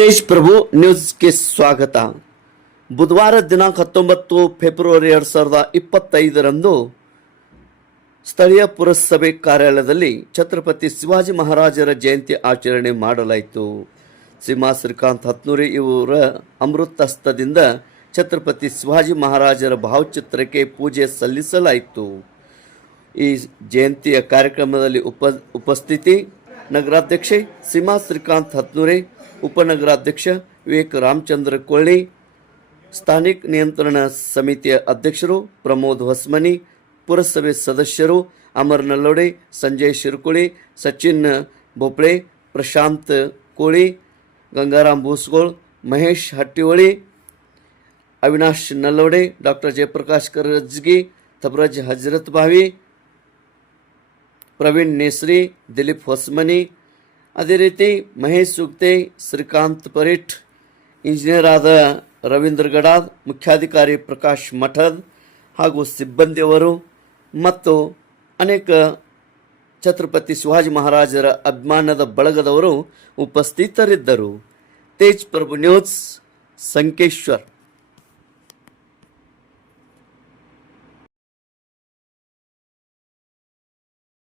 ತೇಜ್ ಪ್ರಭು ನ್ಯೂಸ್ಗೆ ಸ್ವಾಗತ. ಬುಧವಾರ ದಿನಾಂಕ ಹತ್ತೊಂಬತ್ತು ಫೆಬ್ರವರಿ ಎರಡು ಸಾವಿರದ ಇಪ್ಪತ್ತೈದರಂದು ಸ್ಥಳೀಯ ಪುರಸಭೆ ಕಾರ್ಯಾಲಯದಲ್ಲಿ ಛತ್ರಪತಿ ಶಿವಾಜಿ ಮಹಾರಾಜರ ಜಯಂತಿ ಆಚರಣೆ ಮಾಡಲಾಯಿತು. ಸಿಂಹ ಶ್ರೀಕಾಂತ್ ಹತ್ನೂರಿ ಇವರ ಅಮೃತಸ್ತದಿಂದ ಛತ್ರಪತಿ ಶಿವಾಜಿ ಮಹಾರಾಜರ ಭಾವಚಿತ್ರಕ್ಕೆ ಪೂಜೆ ಸಲ್ಲಿಸಲಾಯಿತು. ಈ ಜಯಂತಿಯ ಕಾರ್ಯಕ್ರಮದಲ್ಲಿ ಉಪ, ಉಪಸ್ಥಿತಿ ನಗರಾಧ್ಯಕ್ಷೆ ಸೀಮಾ ಶ್ರೀಕಾಂತ್ ಹತ್ನೂರೆ ಉಪನಗರಾಧ್ಯಕ್ಷ ವಿವೇಕ್ ರಾಮಚಂದ್ರ ಕೊಳ್ಳಿ ಸ್ಥಾನಿಕ ನಿಯಂತ್ರಣ ಸಮಿತಿಯ ಅಧ್ಯಕ್ಷರು ಪ್ರಮೋದ್ ಹೊಸ್ಮನಿ ಪುರಸಭೆ ಸದಸ್ಯರು ಅಮರ್ ನಲ್ಲೋಡೆ ಸಂಜಯ್ ಶಿರ್ಕುಳಿ ಸಚಿನ್ ಭೋಪಳೆ ಪ್ರಶಾಂತ್ ಕೋಳಿ ಗಂಗಾರಾಮ್ ಭೂಸ್ಗೋಳ್ ಮಹೇಶ್ ಹಟ್ಟಿಹೊಳಿ ಅವಿನಾಶ್ ನಲ್ಲೋಡೆ ಡಾಕ್ಟರ್ ಜಯಪ್ರಕಾಶ್ ಕರಜ್ಗಿ ತಬ್ರಜ್ ಹಜರತ್ ಬಾವಿ ಪ್ರವೀಣ್ ನೇಸ್ರಿ, ದಿಲೀಪ್ ಹೊಸ್ಮನಿ, ಅದೇ ರೀತಿ ಮಹೇಶ್ ಸುಗ್ತೆ, ಶ್ರೀಕಾಂತ್ ಪರೀಟ್, ಇಂಜಿನಿಯರ್ ಆದ ರವೀಂದ್ರ ಗಡಾದ್, ಮುಖ್ಯಾಧಿಕಾರಿ ಪ್ರಕಾಶ್ ಮಠದ್ ಹಾಗೂ ಸಿಬ್ಬಂದಿಯವರು ಮತ್ತು ಅನೇಕ ಛತ್ರಪತಿ ಶಿವಾಜಿ ಮಹಾರಾಜರ ಅಭಿಮಾನದ ಬಳಗದವರು ಉಪಸ್ಥಿತರಿದ್ದರು. ತೇಜ್ ಪ್ರಭು ನ್ಯೂಸ್, ಸಂಕೇಶ್ವರ್.